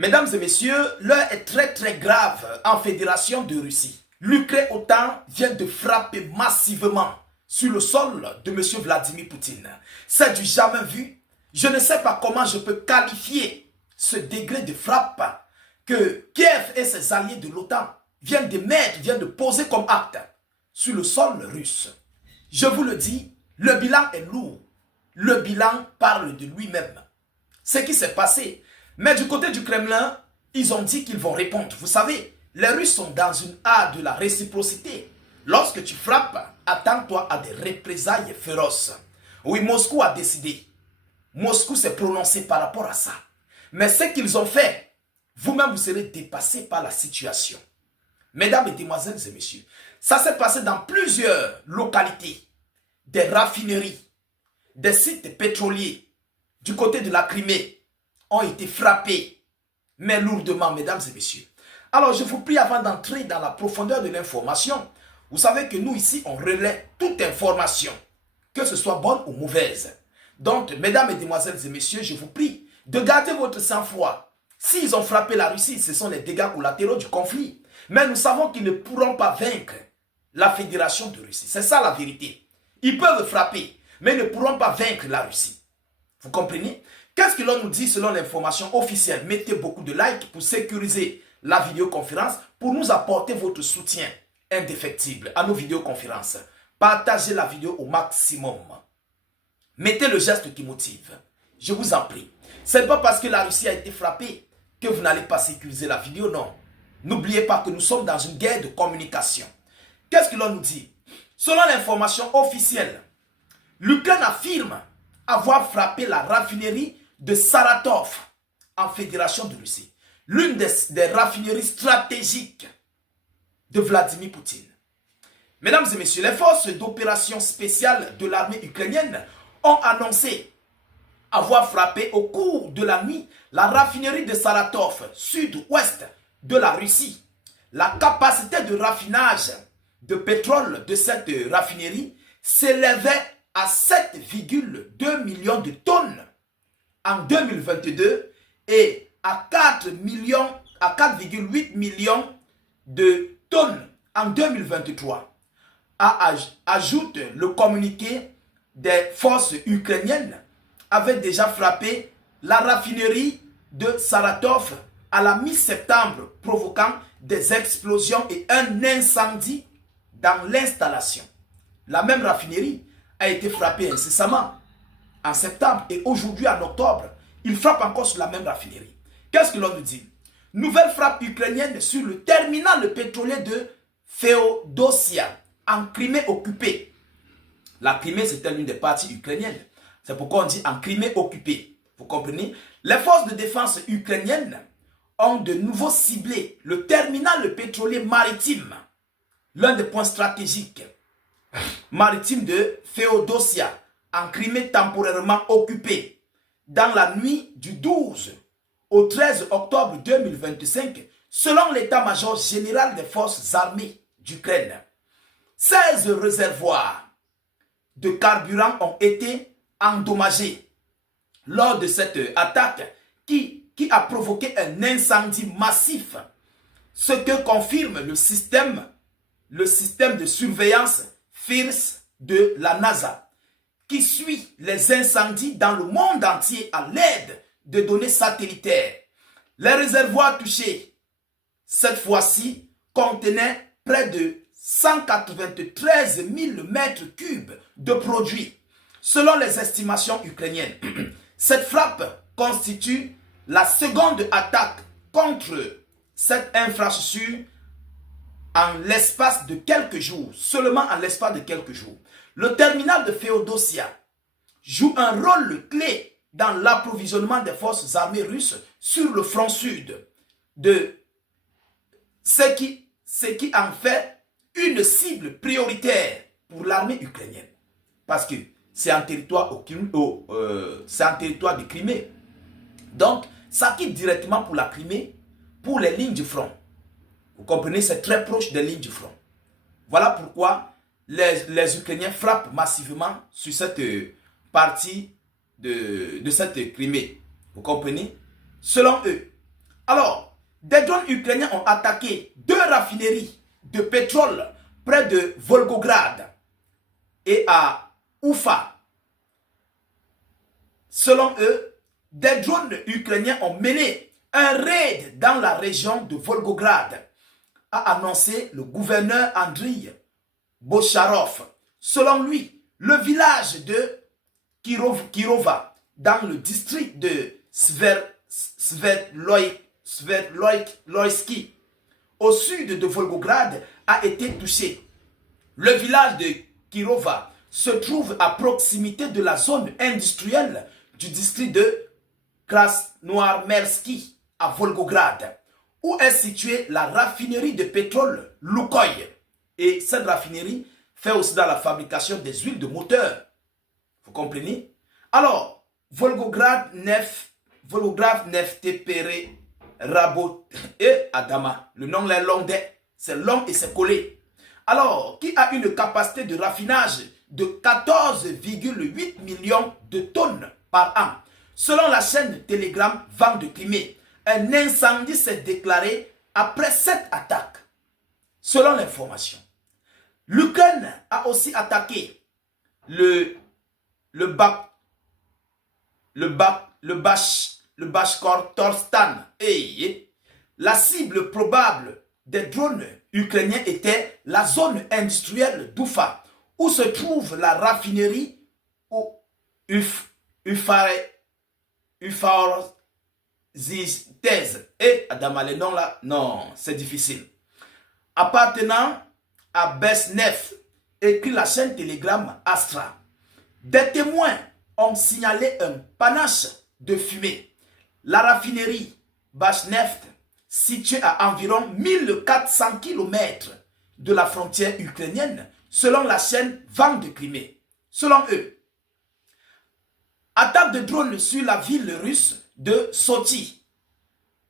Mesdames et messieurs, l'heure est très grave en Fédération de Russie. L'Ukraine OTAN vient de frapper massivement sur le sol de M. Vladimir Poutine. C'est du jamais vu. Je ne sais pas comment je peux qualifier ce degré de frappe que Kiev et ses alliés de l'OTAN viennent de poser comme acte sur le sol russe. Je vous le dis, le bilan est lourd. Le bilan parle de lui-même. Ce qui s'est passé. Mais du côté du Kremlin, ils ont dit qu'ils vont répondre. Vous savez, les Russes sont dans une art de la réciprocité. Lorsque tu frappes, attends-toi à des représailles féroces. Oui, Moscou a décidé. Moscou s'est prononcé par rapport à ça. Mais ce qu'ils ont fait, vous-même vous serez dépassé par la situation. Mesdames, mesdemoiselles et messieurs, ça s'est passé dans plusieurs localités, des raffineries, des sites pétroliers du côté de la Crimée ont été frappés, mais lourdement, mesdames et messieurs. Alors, je vous prie, avant d'entrer dans la profondeur de l'information, vous savez que nous, ici, on relaie toute information, que ce soit bonne ou mauvaise. Donc, mesdames, mesdemoiselles et messieurs, je vous prie de garder votre sang-froid. S'ils ont frappé la Russie, ce sont les dégâts collatéraux du conflit. Mais nous savons qu'ils ne pourront pas vaincre la Fédération de Russie. C'est ça la vérité. Ils peuvent frapper, mais ils ne pourront pas vaincre la Russie. Vous comprenez? Qu'est-ce que l'on nous dit selon l'information officielle? Mettez beaucoup de likes pour sécuriser la vidéoconférence, pour nous apporter votre soutien indéfectible à nos vidéoconférences. Partagez la vidéo au maximum. Mettez le geste qui motive. Je vous en prie. Ce n'est pas parce que la Russie a été frappée que vous n'allez pas sécuriser la vidéo, non. N'oubliez pas que nous sommes dans une guerre de communication. Qu'est-ce que l'on nous dit? Selon l'information officielle, l'Ukraine affirme avoir frappé la raffinerie de Saratov en Fédération de Russie. L'une des raffineries stratégiques de Vladimir Poutine. Mesdames et messieurs, les forces d'opération spéciales de l'armée ukrainienne ont annoncé avoir frappé au cours de la nuit la raffinerie de Saratov, sud-ouest de la Russie. La capacité de raffinage de pétrole de cette raffinerie s'élevait à 7,2 millions de tonnes en 2022 et à 4,8 millions de tonnes en 2023. Ajoute le communiqué des forces ukrainiennes avait déjà frappé la raffinerie de Saratov à la mi-septembre, provoquant des explosions et un incendie dans l'installation. La même raffinerie a été frappée incessamment en septembre et aujourd'hui en octobre, il frappe encore sur la même raffinerie. Qu'est-ce que l'on nous dit? Nouvelle frappe ukrainienne sur le terminal pétrolier de Féodossia en Crimée occupée. La Crimée, c'était l'une des parties ukrainiennes. C'est pourquoi on dit en Crimée occupée. Vous comprenez? Les forces de défense ukrainiennes ont de nouveau ciblé le terminal pétrolier maritime, l'un des points stratégiques maritime de Féodossia, en Crimée temporairement occupée, dans la nuit du 12 au 13 octobre 2025, selon l'état-major général des forces armées d'Ukraine. 16 réservoirs de carburant ont été endommagés lors de cette attaque qui a provoqué un incendie massif, ce que confirme le système de surveillance FIRS de la NASA, qui suit les incendies dans le monde entier à l'aide de données satellitaires. Les réservoirs touchés, cette fois-ci, contenaient près de 193 000 mètres cubes de produits. Selon les estimations ukrainiennes, cette frappe constitue la seconde attaque contre cette infrastructure en l'espace de quelques jours, seulement en l'espace de quelques jours. Le terminal de Féodossia joue un rôle clé dans l'approvisionnement des forces armées russes sur le front sud, de ce qui en fait une cible prioritaire pour l'armée ukrainienne. Parce que c'est un territoire de Crimée. Donc, ça quitte directement pour la Crimée, pour les lignes du front. Vous comprenez, c'est très proche des lignes du front. Voilà pourquoi les Ukrainiens frappent massivement sur cette partie de cette Crimée. Vous comprenez? Selon eux, Alors, des drones ukrainiens ont attaqué 2 raffineries de pétrole près de Volgograd et à Oufa. Selon eux, des drones ukrainiens ont mené un raid dans la région de Volgograd, a annoncé le gouverneur Andriy Bocharov. Selon lui, le village de Kirova, dans le district de Sverdlovsk, au sud de Volgograd, a été touché. Le village de Kirova se trouve à proximité de la zone industrielle du district de Krasnoarmersky à Volgograd, où est située la raffinerie de pétrole Lukoil. Et cette raffinerie fait aussi dans la fabrication des huiles de moteur. Vous comprenez? Alors, Volgograd Neftepere Rabot et Adama. Le nom est long, c'est long et c'est collé. Alors, qui a une capacité de raffinage de 14,8 millions de tonnes par an. Selon la chaîne Telegram Vent de Crimée, un incendie s'est déclaré après cette attaque. Selon l'information, l'Ukraine a aussi attaqué le Bashkortostan. Et la cible probable des drones ukrainiens était la zone industrielle d'Oufa, où se trouve la raffinerie Ufarzistez. Et Adama, les noms là, non, c'est difficile. Appartenant à Besnef, écrit la chaîne Telegram Astra. Des témoins ont signalé un panache de fumée. La raffinerie Bashneft, située à environ 1400 km de la frontière ukrainienne, selon la chaîne Vent de Crimée. Selon eux, attaque de drones sur la ville russe de Sochi,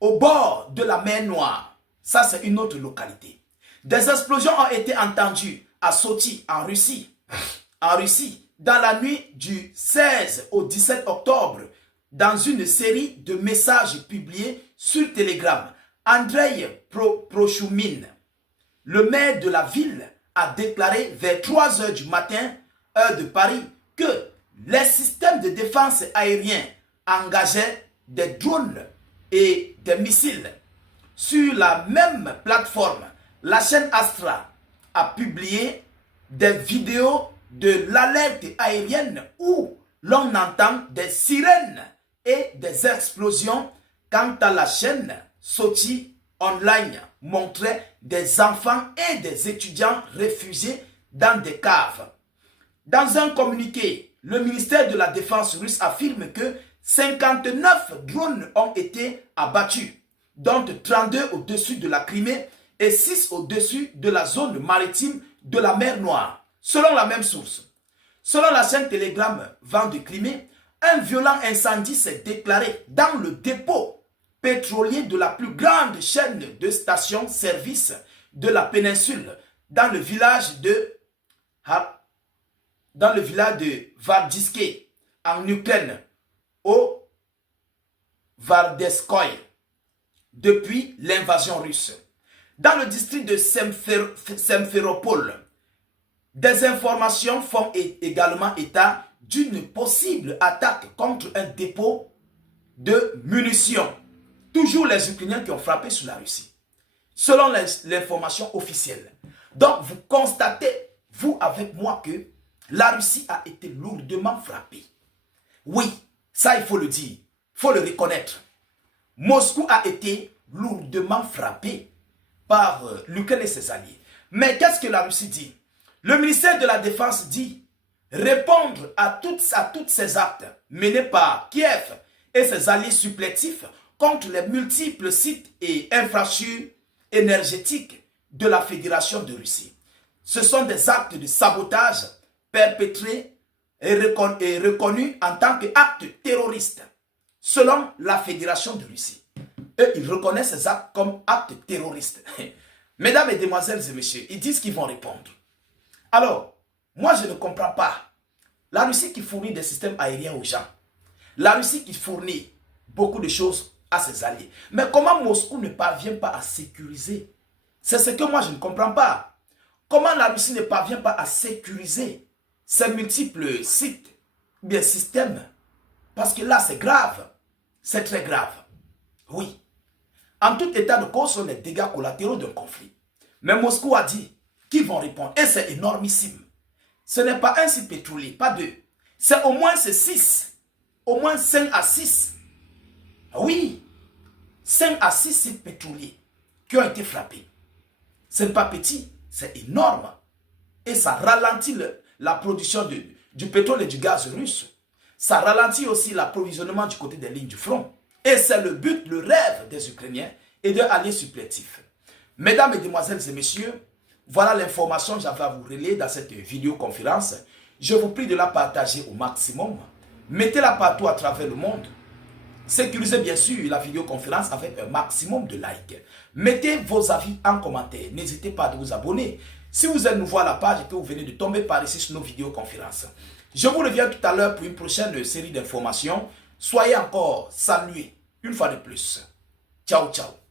au bord de la mer Noire. Ça, c'est une autre localité. Des explosions ont été entendues à Sochi, en Russie, dans la nuit du 16 au 17 octobre, dans une série de messages publiés sur Telegram. Andrei Prochoumin, le maire de la ville, a déclaré vers 3 h du matin, heure de Paris, que les systèmes de défense aériens engageaient des drones et des missiles. Sur la même plateforme, la chaîne Astra a publié des vidéos de l'alerte aérienne où l'on entend des sirènes et des explosions. Quant à la chaîne Sochi Online, montrait des enfants et des étudiants réfugiés dans des caves. Dans un communiqué, le ministère de la Défense russe affirme que 59 drones ont été abattus, dont 32 au-dessus de la Crimée et 6 au-dessus de la zone maritime de la mer Noire, selon la même source. Selon la chaîne Telegram Vent de Crimée, un violent incendie s'est déclaré dans le dépôt pétrolier de la plus grande chaîne de stations-service de la péninsule, dans le village de Vardiske, en Ukraine, au Vardeskoy, depuis l'invasion russe. Dans le district de Simferopol, des informations font également état d'une possible attaque contre un dépôt de munitions. Toujours les Ukrainiens qui ont frappé sur la Russie, selon l'information officielle. Donc, vous constatez, vous avec moi, que la Russie a été lourdement frappée. Oui, ça il faut le dire, il faut le reconnaître. Moscou a été lourdement frappé par l'Ukraine et ses alliés. Mais qu'est-ce que la Russie dit? Le ministère de la Défense dit répondre à toutes ces actes menés par Kiev et ses alliés supplétifs contre les multiples sites et infrastructures énergétiques de la Fédération de Russie. Ce sont des actes de sabotage perpétrés et reconnus en tant qu'actes terroristes, selon la Fédération de Russie. Eux, ils reconnaissent ces actes comme actes terroristes. Mesdames, Mesdemoiselles et Messieurs, ils disent qu'ils vont répondre. Alors, moi je ne comprends pas. La Russie qui fournit des systèmes aériens aux gens, la Russie qui fournit beaucoup de choses à ses alliés. Mais comment Moscou ne parvient pas à sécuriser? C'est ce que moi je ne comprends pas. Comment la Russie ne parvient pas à sécuriser ces multiples sites, bien systèmes? Parce que là c'est grave, c'est très grave. Oui. En tout état de cause, sont les dégâts collatéraux d'un conflit. Mais Moscou a dit qu'ils vont répondre. Et c'est énormissime. Ce n'est pas un site pétrolier, pas deux. C'est au moins 6. Au moins 5 à 6. Oui. 5 à 6 sites pétroliers qui ont été frappés. Ce n'est pas petit, c'est énorme. Et ça ralentit la production du pétrole et du gaz russe. Ça ralentit aussi l'approvisionnement du côté des lignes du front. Et c'est le but, le rêve des Ukrainiens et de alliés supplétifs. Mesdames, Mesdemoiselles et Messieurs, voilà l'information que j'avais à vous relayer dans cette vidéoconférence. Je vous prie de la partager au maximum. Mettez-la partout à travers le monde. Sécurisez bien sûr la vidéoconférence avec un maximum de likes. Mettez vos avis en commentaire. N'hésitez pas à vous abonner. Si vous êtes nouveau à la page et que vous venez de tomber par ici sur nos vidéoconférences. Je vous reviens tout à l'heure pour une prochaine série d'informations. Soyez encore salués une fois de plus. Ciao, ciao.